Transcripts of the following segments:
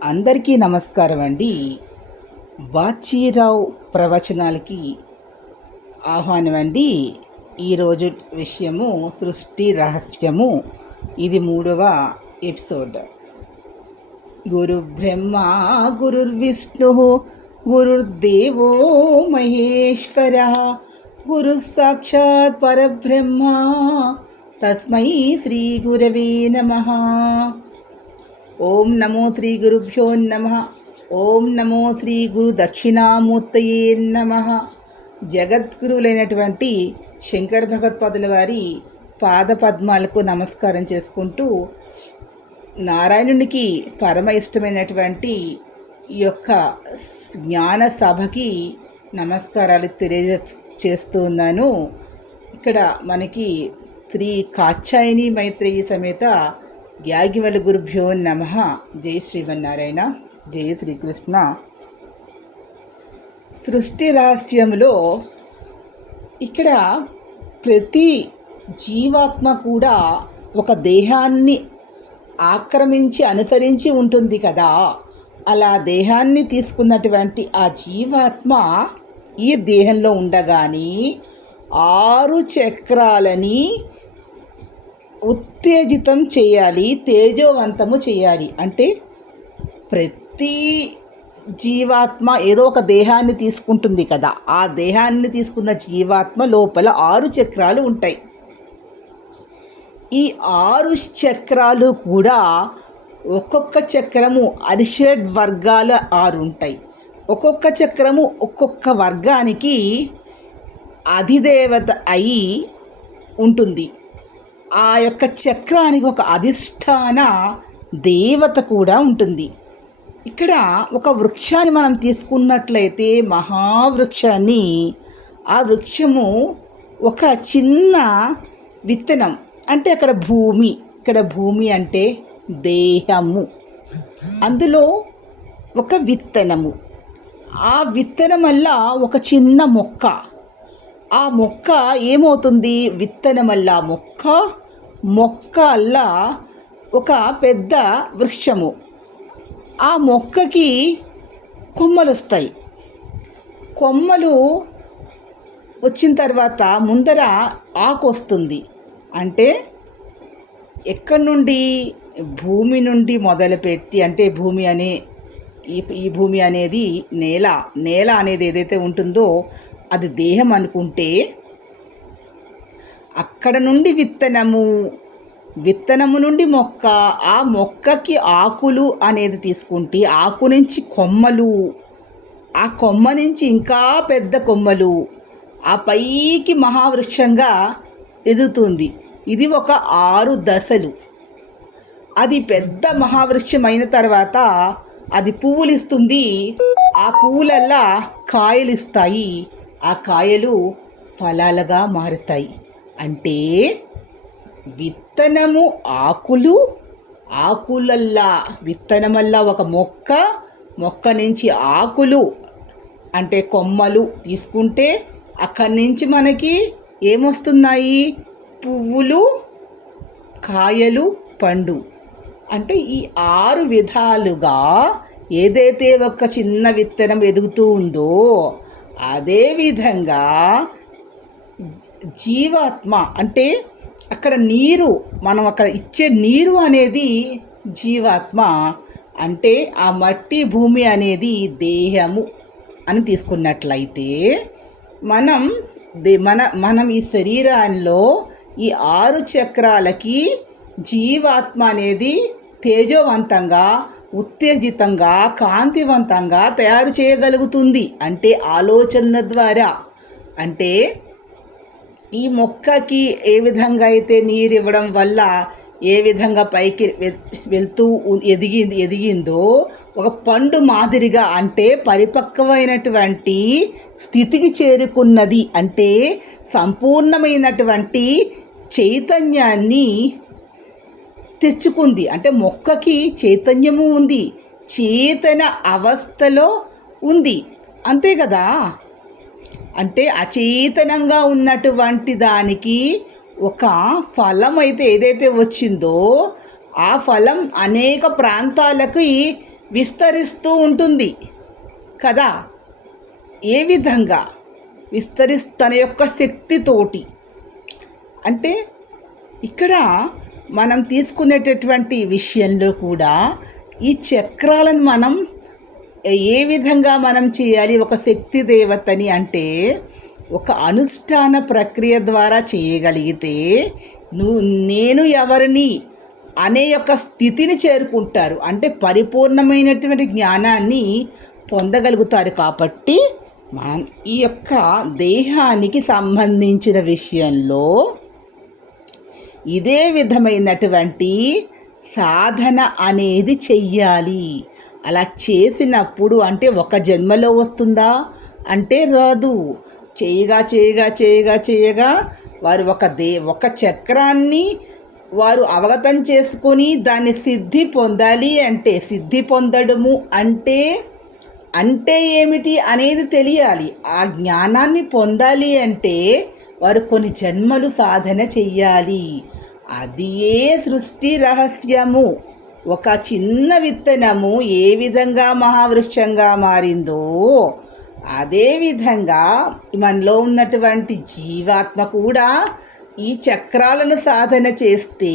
అందరికీ నమస్కారం అండి. బాచీరావు ప్రవచనాలకి ఆహ్వానం అండి. ఈరోజు విషయము సృష్టి రహస్యము. ఇది 3వ ఎపిసోడ్. గురు బ్రహ్మ గురుర్విష్ణు గురుర్దేవో మహేశ్వర గురు సాక్షాత్ పరబ్రహ్మ తస్మై శ్రీ గురవే నమః. ఓం నమో శ్రీ గురుభ్యో నమః. ఓం నమో శ్రీ గురు దక్షిణామూర్తయే నమః. జగద్గురువులైనటువంటి శంకర భగవత్పాదుల వారి పాద పద్మాలకు నమస్కారం చేసుకుంటూ నారాయణునికి పరమ ఇష్టమైనటువంటి ఈ యొక్క జ్ఞాన సభకి నమస్కారాలు తెలియజేస్తూ ఉన్నాను. ఇక్కడ మనకి శ్రీ కాత్యాయని మైత్రేయి సమేత యాజ్ఞవల్క్య గురుభ్యో నమః. జై శ్రీమన్నారాయణ, జై శ్రీకృష్ణ. సృష్టి రహస్యంలో ఇక్కడ ప్రతి జీవాత్మ కూడా ఒక దేహాన్ని ఆక్రమించి అనుసరించి ఉంటుంది కదా. అలా దేహాన్ని తీసుకున్నటువంటి ఆ జీవాత్మ ఈ దేహంలో ఉండగానే 6 చక్రాలని ఉత్తేజితం చేయాలి, తేజోవంతము చేయాలి. అంటే ప్రతి జీవాత్మ ఏదో ఒక దేహాన్ని తీసుకుంటుంది కదా. ఆ దేహాన్ని తీసుకున్న జీవాత్మ లోపల 6 చక్రాలు ఉంటాయి. ఈ 6 చక్రాలు కూడా ఒక్కొక్క చక్రము అరిషడ్ వర్గాల 6 ఉంటాయి. ఒక్కొక్క చక్రము ఒక్కొక్క వర్గానికి అధిదేవత అయి ఉంటుంది. ఆ యొక్క చక్రానికి ఒక అధిష్టాన దేవత కూడా ఉంటుంది. ఇక్కడ ఒక వృక్షాన్ని మనం తీసుకున్నట్లయితే మహావృక్షాన్ని, ఆ వృక్షము ఒక చిన్న విత్తనం. అంటే అక్కడ భూమి, ఇక్కడ భూమి అంటే దేహము, అందులో ఒక విత్తనము. ఆ విత్తనం వల్ల ఒక చిన్న మొక్క. ఆ మొక్క ఏమవుతుంది? విత్తనం వల్ల మొక్క అల్లా ఒక పెద్ద వృక్షము. ఆ మొక్కకి కొమ్మలు వస్తాయి. కొమ్మలు వచ్చిన తర్వాత ముందర ఆకు వస్తుంది. అంటే ఎక్కడి నుండి? భూమి నుండి మొదలుపెట్టి, అంటే భూమి అనే ఈ భూమి అనేది నేల అనేది ఏదైతే ఉంటుందో అది దేహం అనుకుంటే, అక్కడ నుండి విత్తనము నుండి మొక్క, ఆ మొక్కకి ఆకులు అనేది తీసుకుంటే ఆకు నుంచి కొమ్మలు, ఆ కొమ్మ నుంచి ఇంకా పెద్ద కొమ్మలు, ఆ పైకి మహావృక్షంగా ఎదుగుతుంది. ఇది ఒక 6 దశలు. అది పెద్ద మహావృక్షం అయిన తర్వాత అది పువ్వులు ఇస్తుంది. ఆ పువ్వులల్లా కాయలు ఇస్తాయి. ఆ కాయలు ఫలాలుగా మారుతాయి. అంటే విత్తనము ఆకులల్లా, విత్తనమల్లా ఒక మొక్క నుంచి ఆకులు అంటే కొమ్మలు తీసుకుంటే అక్కడి నుంచి మనకి ఏమొస్తున్నాయి? పువ్వులు, కాయలు, పండు. అంటే ఈ 6 విధాలుగా ఏదైతే ఒక చిన్న విత్తనం ఎదుగుతూ ఉందో అదేవిధంగా జీవాత్మ అంటే అక్కడ నీరు, మనం అక్కడ ఇచ్చే నీరు అనేది జీవాత్మ. అంటే ఆ మట్టి భూమి అనేది దేహము అని తీసుకున్నట్లయితే మనం ఈ శరీరంలో ఈ 6 చక్రాలకి జీవాత్మ అనేది తేజోవంతంగా, ఉత్తేజితంగా, కాంతివంతంగా తయారు చేయగలుగుతుంది. అంటే ఆలోచనల ద్వారా. అంటే ఈ మొక్కకి ఏ విధంగా అయితే నీరు ఇవ్వడం వల్ల ఏ విధంగా పైకి వెళ్తూ ఎదిగిందో ఒక పండు మాదిరిగా, అంటే పరిపక్వమైనటువంటి స్థితికి చేరుకున్నది. అంటే సంపూర్ణమైనటువంటి చైతన్యాన్ని తెచ్చుకుంది. అంటే మొక్కకి చైతన్యము ఉంది, చేతన అవస్థలో ఉంది. అంతే కదా. అంటే అచేతనంగా ఉన్నటువంటి దానికి ఒక ఫలం అయితే ఏదైతే వచ్చిందో ఆ ఫలం అనేక ప్రాంతాలకి విస్తరిస్తూ ఉంటుంది కదా. ఏ విధంగా తన యొక్క శక్తితోటి అంటే ఇక్కడ మనం తీసుకునేటటువంటి విషయంలో కూడా ఈ చక్రాలను మనం ఏ విధంగా మనం చేయాలి? ఒక శక్తి దేవతని అంటే ఒక అనుష్ఠాన ప్రక్రియ ద్వారా చేయగలిగితే నేను ఎవరిని అనే యొక్క స్థితిని చేరుకుంటారు. అంటే పరిపూర్ణమైనటువంటి జ్ఞానాన్ని పొందగలుగుతారు. కాబట్టి మనం ఈ యొక్క దేహానికి సంబంధించిన విషయంలో ఇదే విధమైనటువంటి సాధన అనేది చెయ్యాలి. అలా చేసినప్పుడు అంటే ఒక జన్మలో వస్తుందా అంటే రాదు. చేయగా చేయగా చేయగా చేయగా వారు ఒక చక్రాన్ని వారు అవగతం చేసుకొని దాన్ని సిద్ధి పొందాలి. అంటే సిద్ధి పొందడము అంటే ఏమిటి అనేది తెలియాలి. ఆ జ్ఞానాన్ని పొందాలి అంటే వారు కొన్ని జన్మలు సాధన చెయ్యాలి. అది ఏ సృష్టి రహస్యము. ఒక చిన్న విత్తనము ఏ విధంగా మహావృక్షంగా మారిందో అదేవిధంగా మనలో ఉన్నటువంటి జీవాత్మ కూడా ఈ చక్రాలను సాధన చేస్తే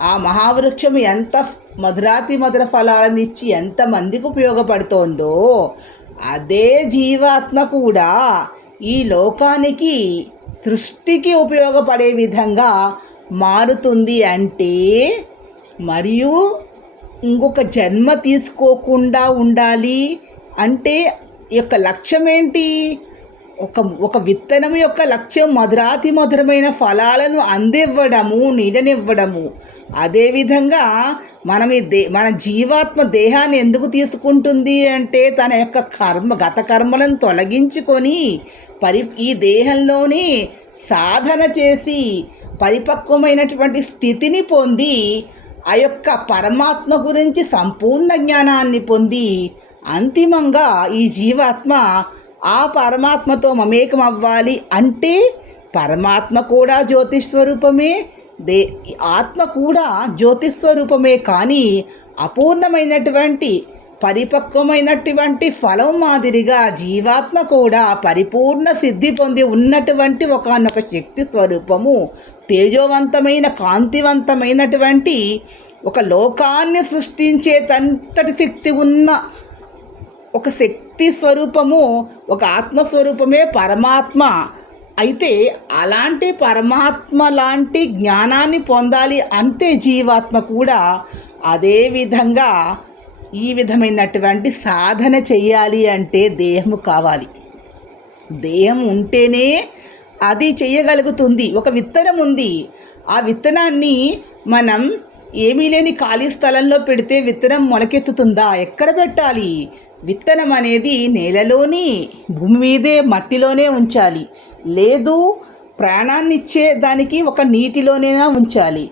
ఆ మహావృక్షం ఎంత మధుర ఫలాలను ఇచ్చి ఎంతమందికి ఉపయోగపడుతోందో అదే జీవాత్మ కూడా ఈ లోకానికి సృష్టికి ఉపయోగపడే విధంగా మారుతుంది. అంటే మరియు ఇంకొక జన్మ తీసుకోకుండా ఉండాలి అంటే యొక్క లక్ష్యం ఏంటి? ఒక విత్తనం యొక్క లక్ష్యం మధురమైన ఫలాలను అందివ్వడము, నీడనివ్వడము. అదేవిధంగా మన జీవాత్మ దేహాన్ని ఎందుకు తీసుకుంటుంది అంటే తన యొక్క గత కర్మలను తొలగించుకొని ఈ దేహంలోనే సాధన చేసి పరిపక్వమైనటువంటి స్థితిని పొంది ఆ యొక్క పరమాత్మ గురించి సంపూర్ణ జ్ఞానాన్ని పొంది అంతిమంగా ఈ జీవాత్మ ఆ పరమాత్మతో మమేకం అవ్వాలి. అంటే పరమాత్మ కూడా జ్యోతిస్వరూపమే, ఆత్మ కూడా జ్యోతిస్వరూపమే. కానీ అపూర్ణమైనటువంటి పరిపక్వమైనటువంటి ఫలం మాదిరిగా జీవాత్మ కూడా పరిపూర్ణ సిద్ధి పొంది ఉన్నటువంటి ఒకనొక శక్తి స్వరూపము, తేజోవంతమైన కాంతివంతమైనటువంటి ఒక లోకాన్ని సృష్టించేటంతటి శక్తి ఉన్న ఒక శక్తి స్వరూపము, ఒక ఆత్మస్వరూపమే పరమాత్మ. అయితే అలాంటి పరమాత్మ లాంటి జ్ఞానాన్ని పొందాలి అంటే జీవాత్మ కూడా అదే విధంగా ఈ విధమైనటువంటి సాధన చెయ్యాలి. అంటే దేహము కావాలి. దేహం ఉంటేనే అది చెయ్యగలుగుతుంది. ఒక విత్తనం ఉంది, ఆ విత్తనాన్ని మనం ఏమీ లేని ఖాళీ స్థలంలో పెడితే విత్తనం మొలకెత్తుతుందా? ఎక్కడ పెట్టాలి? విత్తనం అనేది నేలలోని భూమి మీదే మట్టిలోనే ఉంచాలి. లేదు ప్రాణాన్నిచ్చే దానికి ఒక నీటిలోనైనా ఉంచాలి.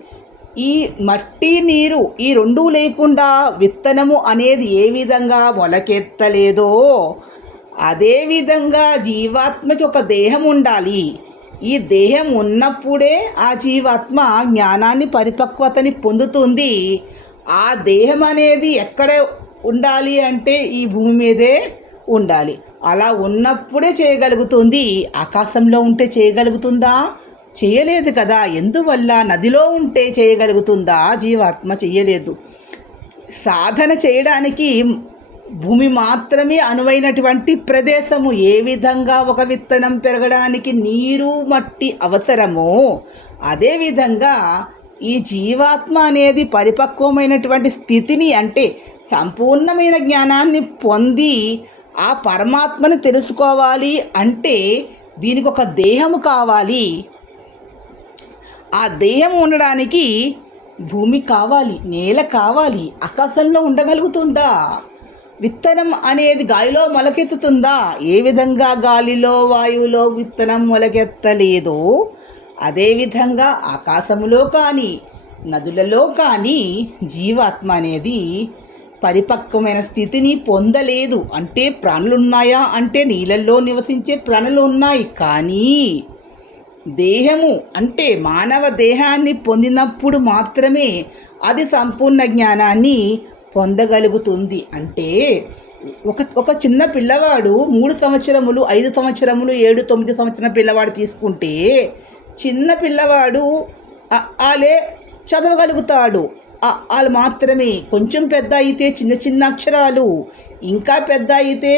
ఈ మట్టి నీరు ఈ రెండూ లేకుండా విత్తనము అనేది ఏ విధంగా మొలకెత్తలేదో అదేవిధంగా జీవాత్మకి ఒక దేహం ఉండాలి. ఈ దేహం ఉన్నప్పుడే ఆ జీవాత్మ జ్ఞానాన్ని పరిపక్వతని పొందుతుంది. ఆ దేహం అనేది ఎక్కడ ఉండాలి అంటే ఈ భూమి మీదే ఉండాలి. అలా ఉన్నప్పుడే చేయగలుగుతుంది. ఆకాశంలో ఉంటే చేయగలుగుతుందా? చేయలేదు కదా. ఎందువల్ల? నదిలో ఉంటే చేయగలుగుతుందా? జీవాత్మ చేయలేదు. సాధన చేయడానికి భూమి మాత్రమే అనువైనటువంటి ప్రదేశము. ఏ విధంగా ఒక విత్తనం పెరగడానికి నీరు మట్టి అవసరమో అదేవిధంగా ఈ జీవాత్మ అనేది పరిపక్వమైనటువంటి స్థితిని అంటే సంపూర్ణమైన జ్ఞానాన్ని పొంది ఆ పరమాత్మను తెలుసుకోవాలి. అంటే దీనికి ఒక దేహము కావాలి. ఆ దేహం ఉండడానికి భూమి కావాలి, నేల కావాలి. ఆకాశంలో ఉండగలుగుతుందా? విత్తనం అనేది గాలిలో మొలకెత్తుతుందా? ఏ విధంగా గాలిలో వాయువులో విత్తనం మొలకెత్తలేదో అదేవిధంగా ఆకాశములో కానీ నదులలో కానీ జీవాత్మ అనేది పరిపక్వమైన స్థితిని పొందలేదు. అంటే ప్రాణులు ఉన్నాయా అంటే నీళ్ళల్లో నివసించే ప్రాణులు ఉన్నాయి. కానీ దేహము అంటే మానవ దేహాన్ని పొందినప్పుడు మాత్రమే అది సంపూర్ణ జ్ఞానాన్ని పొందగలుగుతుంది. అంటే ఒక ఒక చిన్న పిల్లవాడు 3 సంవత్సరములు, 5 సంవత్సరములు, 7, 9 సంవత్సరం పిల్లవాడు తీసుకుంటే చిన్న పిల్లవాడు ఆలే చదవగలుగుతాడు. ఆలు మాత్రమే. కొంచెం పెద్ద అయితే చిన్న చిన్న అక్షరాలు, ఇంకా పెద్ద అయితే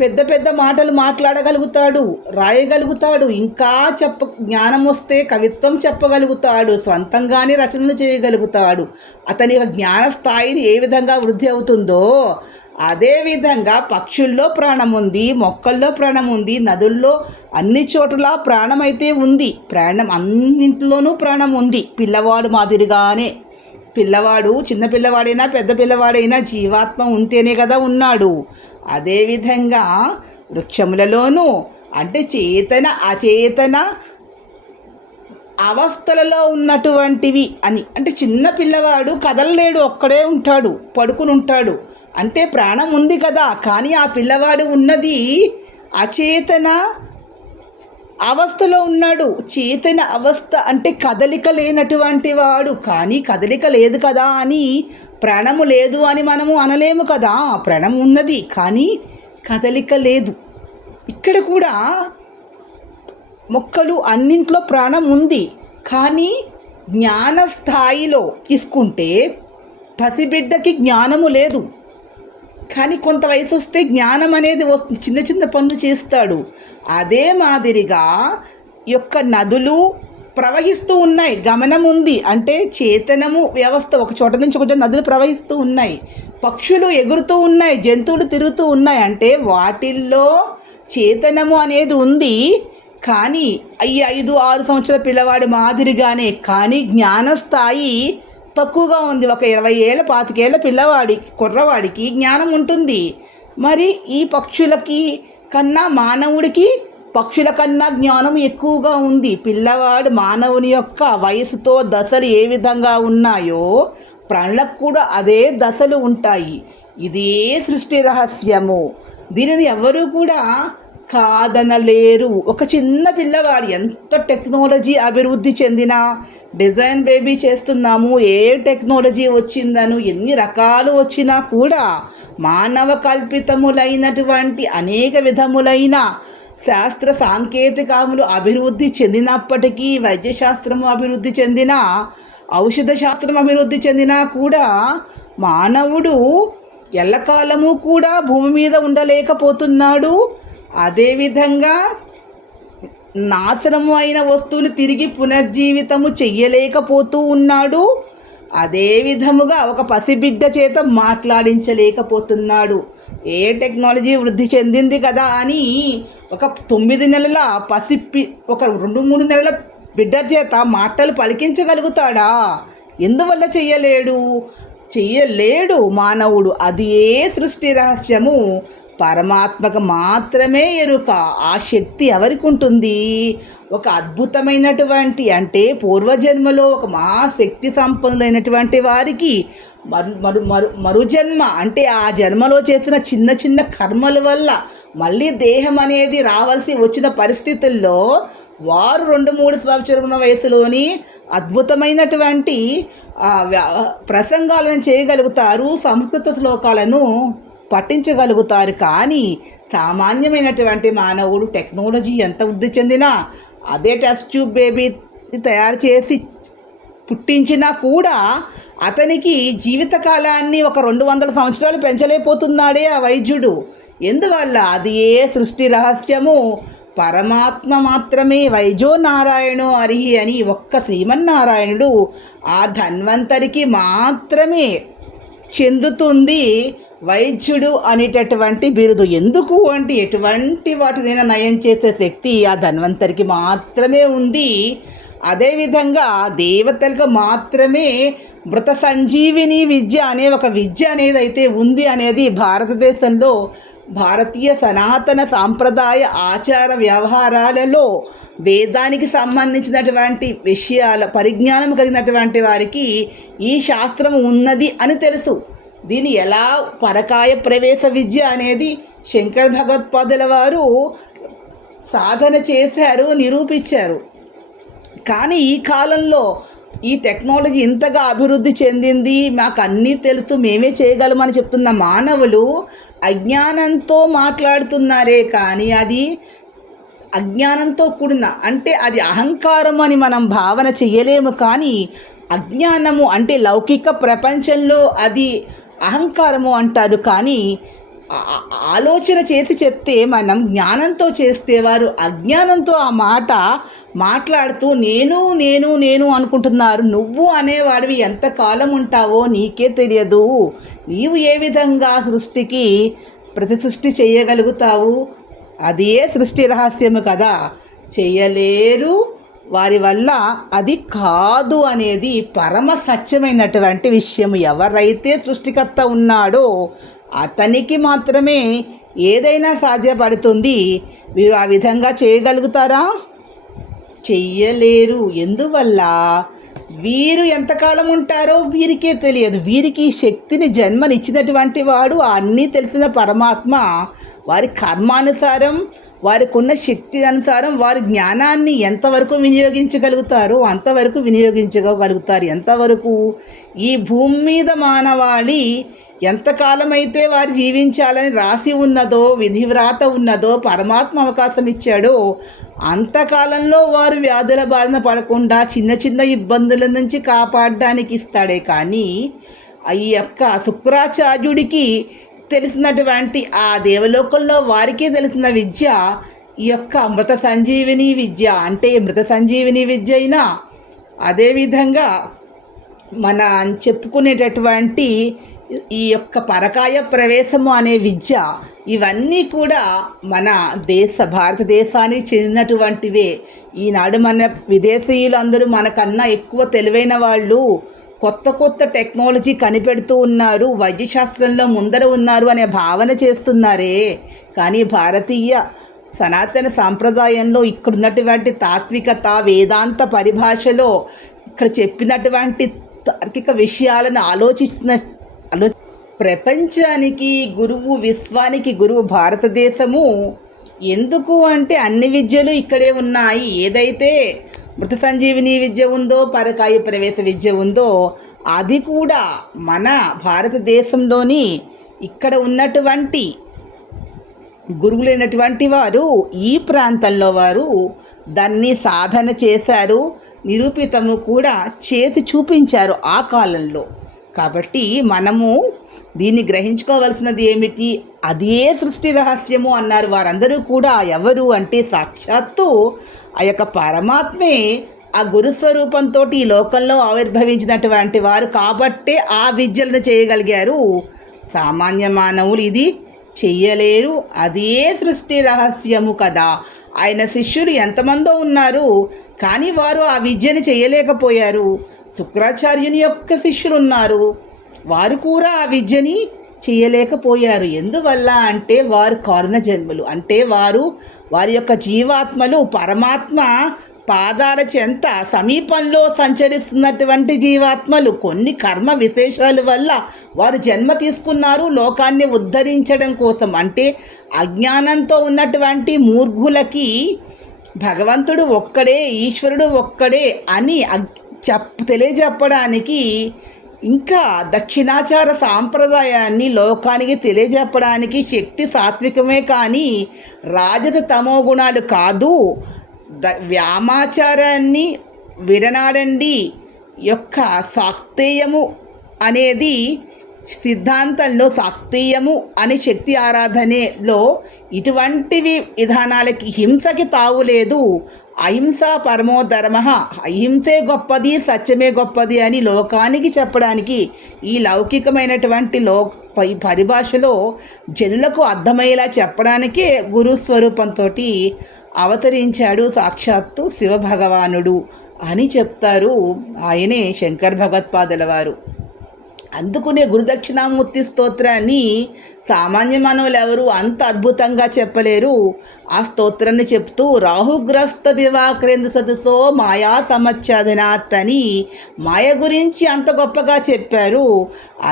పెద్ద పెద్ద మాటలు మాట్లాడగలుగుతాడు, రాయగలుగుతాడు, ఇంకా జ్ఞానం వస్తే కవిత్వం చెప్పగలుగుతాడు, స్వంతంగానే రచనలు చేయగలుగుతాడు. అతని యొక్క జ్ఞాన స్థాయిని ఏ విధంగా వృద్ధి అవుతుందో అదేవిధంగా పక్షుల్లో ప్రాణం ఉంది, మొక్కల్లో ప్రాణం ఉంది, నదుల్లో అన్ని చోట్ల ప్రాణం అయితే ఉంది. ప్రాణం అన్నింటిలోనూ ప్రాణం ఉంది. పిల్లవాడు మాదిరిగానే పిల్లవాడు చిన్న పిల్లవాడైనా పెద్ద పిల్లవాడైనా జీవాత్మ ఉంటేనే కదా ఉన్నాడు. అదేవిధంగా వృక్షములలోనూ అంటే చేతన అచేతన అవస్థలలో ఉన్నటువంటివి అని. అంటే చిన్న పిల్లవాడు కదలలేడు, ఒక్కడే ఉంటాడు, పడుకుని ఉంటాడు. అంటే ప్రాణం ఉంది కదా, కానీ ఆ పిల్లవాడు ఉన్నది అచేతన అవస్థలో ఉన్నాడు. చేతన అవస్థ అంటే కదలిక లేనటువంటి వాడు. కానీ కదలిక లేదు కదా అని ప్రాణము లేదు అని మనము అనలేము కదా. ప్రాణం ఉన్నది కానీ కదలిక లేదు. ఇక్కడ కూడా మొక్కలు అన్నింట్లో ప్రాణం ఉంది. కానీ జ్ఞాన స్థాయిలో తీసుకుంటే పసిబిడ్డకి జ్ఞానము లేదు. కానీ కొంత వయసు వస్తే జ్ఞానం అనేది వస్తుంది, చిన్న చిన్న పనులు చేస్తాడు. అదే మాదిరిగా యొక్క నదులు ప్రవహిస్తూ ఉన్నాయి, గమనం ఉంది. అంటే చేతనము వ్యవస్థ ఒక చోట నుంచి ఒక చోట నదులు ప్రవహిస్తూ ఉన్నాయి, పక్షులు ఎగురుతూ ఉన్నాయి, జంతువులు తిరుగుతూ ఉన్నాయి. అంటే వాటిల్లో చేతనము అనేది ఉంది. కానీ 5-6 సంవత్సరాల పిల్లవాడి మాదిరిగానే కానీ జ్ఞానస్థాయి తక్కువగా ఉంది. ఒక 20 ఏళ్ళ 25 ఏళ్ళ కుర్రవాడికి జ్ఞానం ఉంటుంది. మరి ఈ పక్షులకి కన్నా మానవుడికి పక్షుల కన్నా జ్ఞానం ఎక్కువగా ఉంది. పిల్లవాడు మానవుని యొక్క వయసుతో దశలు ఏ విధంగా ఉన్నాయో ప్రాణులకు కూడా అదే దశలు ఉంటాయి. ఇదే సృష్టి రహస్యము. దీనిని ఎవరు కూడా కాదనలేరు. ఒక చిన్న పిల్లవాడు ఎంత టెక్నాలజీ అభివృద్ధి చెందినా, డిజైన్ బేబీ చేస్తున్నాము, ఏ టెక్నాలజీ వచ్చిందను ఎన్ని రకాలు వచ్చినా కూడా మానవ కల్పితములైనటువంటి అనేక విధములైన శాస్త్ర సాంకేతికములు అభివృద్ధి చెందినప్పటికీ, వైద్యశాస్త్రము అభివృద్ధి చెందినా, ఔషధ శాస్త్రం అభివృద్ధి చెందినా కూడా మానవుడు ఎల్లకాలము కూడా భూమి మీద ఉండలేకపోతున్నాడు. అదేవిధంగా నాశనము అయిన వస్తువుని తిరిగి పునర్జీవితము చెయ్యలేకపోతూ ఉన్నాడు. అదే విధముగా ఒక పసిబిడ్డ చేత మాట్లాడించలేకపోతున్నాడు. ఏ టెక్నాలజీ వృద్ధి చెందింది కదా అని ఒక 9 నెలల ఒక 2-3 నెలల బిడ్డ చేత మాటలు పలికించగలుగుతాడా? ఎందువల్ల చెయ్యలేడు మానవుడు. అది ఏ సృష్టి రహస్యము పరమాత్మకు మాత్రమే ఎరుక. ఆ శక్తి ఎవరికి ఉంటుంది? ఒక అద్భుతమైనటువంటి అంటే పూర్వజన్మలో ఒక మహాశక్తి సంపన్నులైనటువంటి వారికి మరుజన్మ అంటే ఆ జన్మలో చేసిన చిన్న చిన్న కర్మల వల్ల మళ్ళీ దేహం అనేది రావాల్సి వచ్చిన పరిస్థితుల్లో వారు 2-3 సంవత్సరాల వయసులోని అద్భుతమైనటువంటి ప్రసంగాలను చేయగలుగుతారు, సంస్కృత శ్లోకాలను పఠించగలుగుతారు. కానీ సామాన్యమైనటువంటి మానవుడు టెక్నాలజీ ఎంత వృద్ధి చెందినా, అదే టెస్ట్ ట్యూబ్ బేబీ తయారు చేసి పుట్టించినా కూడా అతనికి జీవితకాలాన్ని ఒక 200 సంవత్సరాలు పెంచలేకపోతున్నాడే ఆ వైద్యుడు. ఎందువల్ల? అది ఏ సృష్టి రహస్యము పరమాత్మ మాత్రమే. వైజో నారాయణో అరిహి అని ఒక్క శ్రీమన్నారాయణుడు ఆ ధన్వంతరికి మాత్రమే చెందుతుంది వైద్యుడు అనేటటువంటి బిరుదు. ఎందుకు అంటే ఎటువంటి వాటినైనా నయం చేసే శక్తి ఆ ధన్వంతరికి మాత్రమే ఉంది. అదేవిధంగా దేవతలకు మాత్రమే మృత సంజీవిని విద్య అనే ఒక విద్య అనేది అయితే ఉంది అనేది భారతదేశంలో భారతీయ సనాతన సాంప్రదాయ ఆచార వ్యవహారాలలో వేదానికి సంబంధించినటువంటి విషయాల పరిజ్ఞానం కలిగినటువంటి వారికి ఈ శాస్త్రం ఉన్నది అని తెలుసు. దీని ఎలా పరకాయ ప్రవేశ విద్య అనేది శంకర భగవత్పాదుల వారు సాధన చేశారు, నిరూపించారు. కానీ ఈ కాలంలో ఈ టెక్నాలజీ ఇంతగా అభివృద్ధి చెందింది, మాకు అన్నీ తెలుసు, మేమే చేయగలమని చెప్తున్న మానవులు అజ్ఞానంతో మాట్లాడుతున్నారే కానీ అది అజ్ఞానంతో కూడిన, అంటే అది అహంకారం అని మనం భావన చెయ్యలేము. కానీ అజ్ఞానము అంటే లౌకిక ప్రపంచంలో అది అహంకారము అంటారు. కానీ ఆలోచన చేసి చెప్తే, మనం జ్ఞానంతో చేస్తే వారు అజ్ఞానంతో ఆ మాట మాట్లాడుతూ నేను నేను నేను అనుకుంటున్నారు. నువ్వు అనేవాడివి ఎంతకాలం ఉంటావో నీకే తెలియదు. నీవు ఏ విధంగా సృష్టికి ప్రతి సృష్టి చేయగలుగుతావు? అదే సృష్టి రహస్యము కదా. చేయలేరు, వారి వల్ల అది కాదు అనేది పరమ సత్యమైనటువంటి విషయం. ఎవరైతే సృష్టికర్త ఉన్నాడో అతనికి మాత్రమే ఏదైనా సాధ్యపడుతుంది. వీరు ఆ విధంగా చేయగలుగుతారా? చెయ్యలేరు. ఎందువల్ల? వీరు ఎంతకాలం ఉంటారో వీరికే తెలియదు. వీరికి శక్తిని జన్మనిచ్చినటువంటి వాడు, అన్నీ తెలిసిన పరమాత్మ వారి కర్మానుసారం, వారికి ఉన్న శక్తి అనుసారం వారి జ్ఞానాన్ని ఎంతవరకు వినియోగించగలుగుతారో అంతవరకు వినియోగించగలుగుతారు. ఎంతవరకు? ఈ భూమి మీద మానవాళి ఎంతకాలమైతే వారు జీవించాలని రాసి ఉన్నదో, విధివ్రాత ఉన్నదో, పరమాత్మ అవకాశం ఇచ్చాడో అంతకాలంలో వారు వ్యాధుల బారిన పడకుండా చిన్న చిన్న ఇబ్బందుల నుంచి కాపాడడానికి ఇస్తాడే. కానీ ఈ యొక్క శుక్రాచార్యుడికి తెలిసినటువంటి ఆ దేవలోకంలో వారికే తెలిసిన విద్య ఈ యొక్క మృత సంజీవిని విద్య. అంటే మృత సంజీవిని విద్య అయినా, అదేవిధంగా మన చెప్పుకునేటటువంటి ఈ యొక్క పరకాయ ప్రవేశము అనే విద్య, ఇవన్నీ కూడా మన భారతదేశానికి చెందినటువంటివే. ఈనాడు మన విదేశీయులందరూ మనకన్నా ఎక్కువ తెలివైన వాళ్ళు, కొత్త కొత్త టెక్నాలజీ కనిపెడుతూ ఉన్నారు, వైద్యశాస్త్రంలో ముందర ఉన్నారు అనే భావన చేస్తున్నారే. కానీ భారతీయ సనాతన సాంప్రదాయంలో ఇక్కడున్నటువంటి తాత్వికత, వేదాంత పరిభాషలో ఇక్కడ చెప్పినటువంటి తార్కిక విషయాలను ప్రపంచానికి గురువు, విశ్వానికి గురువు భారతదేశము. ఎందుకు అంటే అన్ని విద్యలు ఇక్కడే ఉన్నాయి. ఏదైతే మృత సంజీవిని విద్య ఉందో, పరకాయ ప్రవేశ విద్య ఉందో, అది కూడా మన భారతదేశంలోని ఇక్కడ ఉన్నటువంటి గురువులైనటువంటి వారు ఈ ప్రాంతంలో వారు దాన్ని సాధన చేశారు, నిరూపితము కూడా చేసి చూపించారు ఆ కాలంలో. కాబట్టి మనము దీన్ని గ్రహించుకోవలసినది ఏమిటి? అదే సృష్టి రహస్యము అన్నారు. వారందరూ కూడా ఎవరు అంటే సాక్షాత్తు ఆ యొక్క పరమాత్మే ఆ గురుస్వరూపంతో ఈ లోకంలో ఆవిర్భవించినటువంటి వారు కాబట్టే ఆ విద్యలను చేయగలిగారు. సామాన్య మానవులు ఇది చెయ్యలేరు. అదే సృష్టి రహస్యము కదా. ఆయన శిష్యులు ఎంతమందో ఉన్నారు, కానీ వారు ఆ విద్యను చేయలేకపోయారు. శుక్రాచార్యుని యొక్క శిష్యులు ఉన్నారు, వారు కూడా ఆ విద్యని చేయలేకపోయారు. ఎందువల్ల అంటే వారు కారణ జన్మలు. అంటే వారి యొక్క జీవాత్మలు పరమాత్మ పాదాల చెంత సమీపంలో సంచరిస్తున్నటువంటి జీవాత్మలు. కొన్ని కర్మ విశేషాల వల్ల వారు జన్మ తీసుకున్నారు లోకాన్ని ఉద్ధరించడం కోసం. అంటే అజ్ఞానంతో ఉన్నటువంటి మూర్ఖులకి భగవంతుడు ఒక్కడే, ఈశ్వరుడు ఒక్కడే అని తెలియజెప్పడానికి, ఇంకా దక్షిణాచార సాంప్రదాయాన్ని లోకానికి తెలియజెప్పడానికి శక్తి సాత్వికమే కానీ రాజస తమో గుణాలు కాదు. వ్యామాచారాన్ని విడనాడండి యొక్క శాక్తేయము అనేది సిద్ధాంతంలో, శాక్తేయము అని శక్తి ఆరాధనలో ఇటువంటివి విధానాలకి హింసకి తావులేదు. అహింస పరమో ధర్మ, అహింసే గొప్పది, సత్యమే గొప్పది అని లోకానికి చెప్పడానికి ఈ లౌకికమైనటువంటి పరిభాషలో జనులకు అర్థమయ్యేలా చెప్పడానికే గురుస్వరూపంతో అవతరించాడు సాక్షాత్తు శివభగవానుడు అని చెప్తారు. ఆయనే శంకర్ భగవత్పాదుల వారు. అందుకునే గురుదక్షిణామూర్తి స్తోత్రాన్ని సామాన్య మానవులు ఎవరు అంత అద్భుతంగా చెప్పలేరు. ఆ స్తోత్రాన్ని చెప్తూ రాహుగ్రస్త దివాకరేంద్ర సదసో మాయా సమచ్ఛాదనాత్ అని మాయ గురించి అంత గొప్పగా చెప్పారు.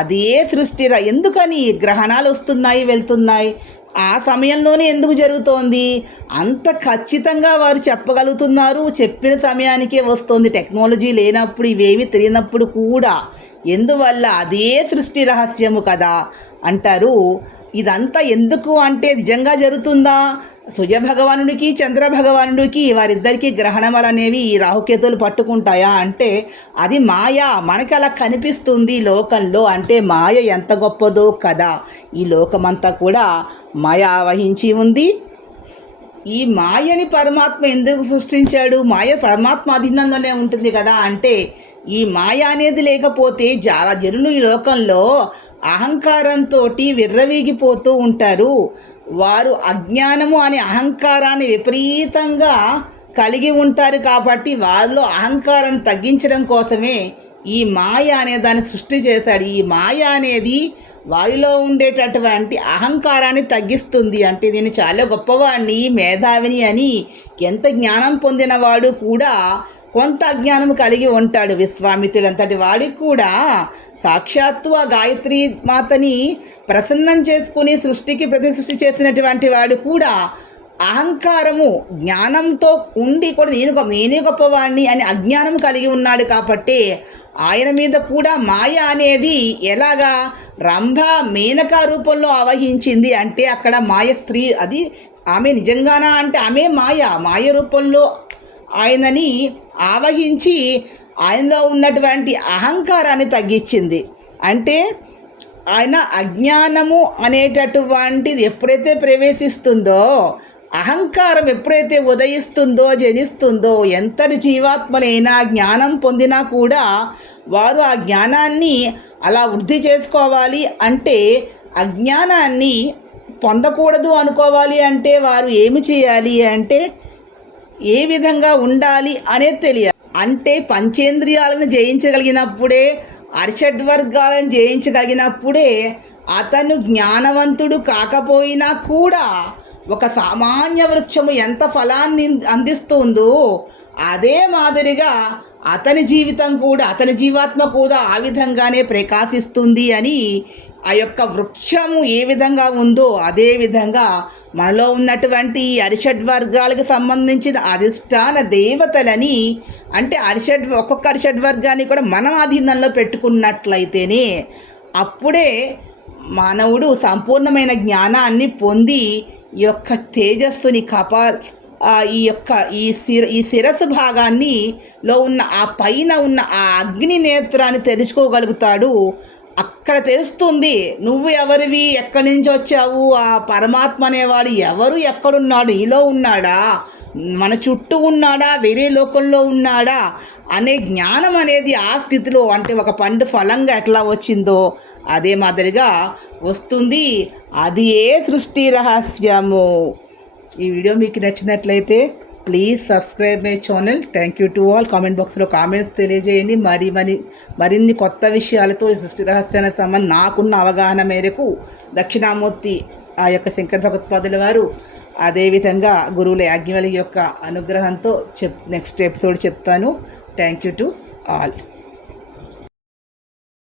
అదే సృష్టి. ఎందుకని గ్రహణాలు వస్తున్నాయి వెళ్తున్నాయి, ఆ సమయంలోనే ఎందుకు జరుగుతోంది? అంత ఖచ్చితంగా వారు చెప్పగలుగుతున్నారు. చెప్పిన సమయానికే వస్తుంది. టెక్నాలజీ లేనప్పుడు, ఇవేమీ తెలియనప్పుడు కూడా. ఎందువల్ల? అదే సృష్టి రహస్యము కదా అంటారు. ఇదంతా ఎందుకు అంటే నిజంగా జరుగుతుందా? సూర్య భగవానుడికి చంద్ర భగవానుడికి వారిద్దరికీ గ్రహణములు అనేవి రాహుకేతువులు పట్టుకుంటాయా అంటే అది మాయ. మనకి అలా కనిపిస్తుంది లోకంలో. అంటే మాయ ఎంత గొప్పదో కదా. ఈ లోకమంతా కూడా మాయ ఆవహించి ఉంది. ఈ మాయని పరమాత్మ ఎందుకు సృష్టించాడు? మాయ పరమాత్మ అధీనంలోనే ఉంటుంది కదా. అంటే ఈ మాయ అనేది లేకపోతే చాలా జనులు ఈ లోకంలో అహంకారంతో విర్రవీగిపోతూ ఉంటారు. వారు అజ్ఞానము అనే అహంకారాన్ని విపరీతంగా కలిగి ఉంటారు. కాబట్టి వారిలో అహంకారాన్ని తగ్గించడం కోసమే ఈ మాయ అనే దాన్ని సృష్టి చేశాడు. ఈ మాయ అనేది వారిలో ఉండేటటువంటి అహంకారాన్ని తగ్గిస్తుంది. అంటే నేను చాలా గొప్పవాడిని, మేధావిని అని ఎంత జ్ఞానం పొందినవాడు కూడా కొంత అజ్ఞానం కలిగి ఉంటాడు. విశ్వామిత్రుడు అంతటి వాడికి కూడా సాక్షాత్తు ఆ గాయత్రి మాతని ప్రసన్నం చేసుకుని సృష్టికి ప్రతి సృష్టి చేసినటువంటి వాడు కూడా అహంకారము జ్ఞానంతో ఉండి కూడా నేనే గొప్పవాడిని అని అజ్ఞానం కలిగి ఉన్నాడు. కాబట్టి ఆయన మీద కూడా మాయ అనేది ఎలాగా రంభ మేనక రూపంలో ఆవహించింది. అంటే అక్కడ మాయ స్త్రీ, అది ఆమె నిజంగానా అంటే ఆమె మాయ రూపంలో ఆయనని ఆవహించి ఆయనలో ఉన్నటువంటి అహంకారాన్ని తగ్గించింది. అంటే ఆయన అజ్ఞానము అనేటటువంటిది ఎప్పుడైతే ప్రవేశిస్తుందో, అహంకారం ఎప్పుడైతే ఉదయిస్తుందో, జనిస్తుందో, ఎంతటి జీవాత్మలైనా జ్ఞానం పొందినా కూడా వారు ఆ జ్ఞానాన్ని అలా వృద్ధి చేసుకోవాలి అంటే, అజ్ఞానాన్ని పొందకూడదు అనుకోవాలి అంటే వారు ఏమి చేయాలి అంటే ఏ విధంగా ఉండాలి అనేది తెలియాలి. అంటే పంచేంద్రియాలను జయించగలిగినప్పుడే, అరిషడ్వర్గాలను జయించగలిగినప్పుడే అతను జ్ఞానవంతుడు కాకపోయినా కూడా ఒక సామాన్య వృక్షము ఎంత ఫలాన్ని అందిస్తుందో అదే మాదిరిగా అతని జీవితం కూడా, అతని జీవాత్మ కూడా ఆ విధంగానే ప్రకాశిస్తుంది అని, ఆ యొక్క వృక్షము ఏ విధంగా ఉందో అదే విధంగా మనలో ఉన్నటువంటి అరిషడ్ వర్గాలకు సంబంధించిన అధిష్టాన దేవతలని, అంటే ఒక్కొక్క అరిషడ్ వర్గాన్ని కూడా మనం అధీనంలో పెట్టుకున్నట్లయితేనే అప్పుడే మానవుడు సంపూర్ణమైన జ్ఞానాన్ని పొంది ఈ యొక్క తేజస్సుని ఈ శిరస్సు భాగాన్ని లో ఉన్న ఆ పైన ఉన్న ఆ అగ్ని నేత్రాన్ని తెలుసుకోగలుగుతాడు. అక్కడ తెలుస్తుంది నువ్వు ఎవరివి, ఎక్కడి నుంచి వచ్చావు, ఆ పరమాత్మ అనేవాడు ఎవరు, ఎక్కడున్నాడు, నీలో ఉన్నాడా, మన చుట్టూ ఉన్నాడా, వేరే లోకంలో ఉన్నాడా అనే జ్ఞానం అనేది ఆ స్థితిలో, అంటే ఒక పండు ఫలంగా ఎట్లా వచ్చిందో అదే మాదిరిగా వస్తుంది. అది ఏ సృష్టి రహస్యము. ఈ వీడియో మీకు నచ్చినట్లయితే please subscribe my channel. Thank you to all. Comment బాక్స్లో కామెంట్స్ తెలియజేయండి. మరిన్ని కొత్త విషయాలతో సృష్టి రహస్యానికి సంబంధించి నాకున్న అవగాహన మేరకు దక్షిణామూర్తి ఆ యొక్క శంకర భగవత్పాదుల వారు, అదేవిధంగా గురువుల యాజ్ఞవల్క్య యొక్క అనుగ్రహంతో నెక్స్ట్ ఎపిసోడ్ చెప్తాను. Thank you to all.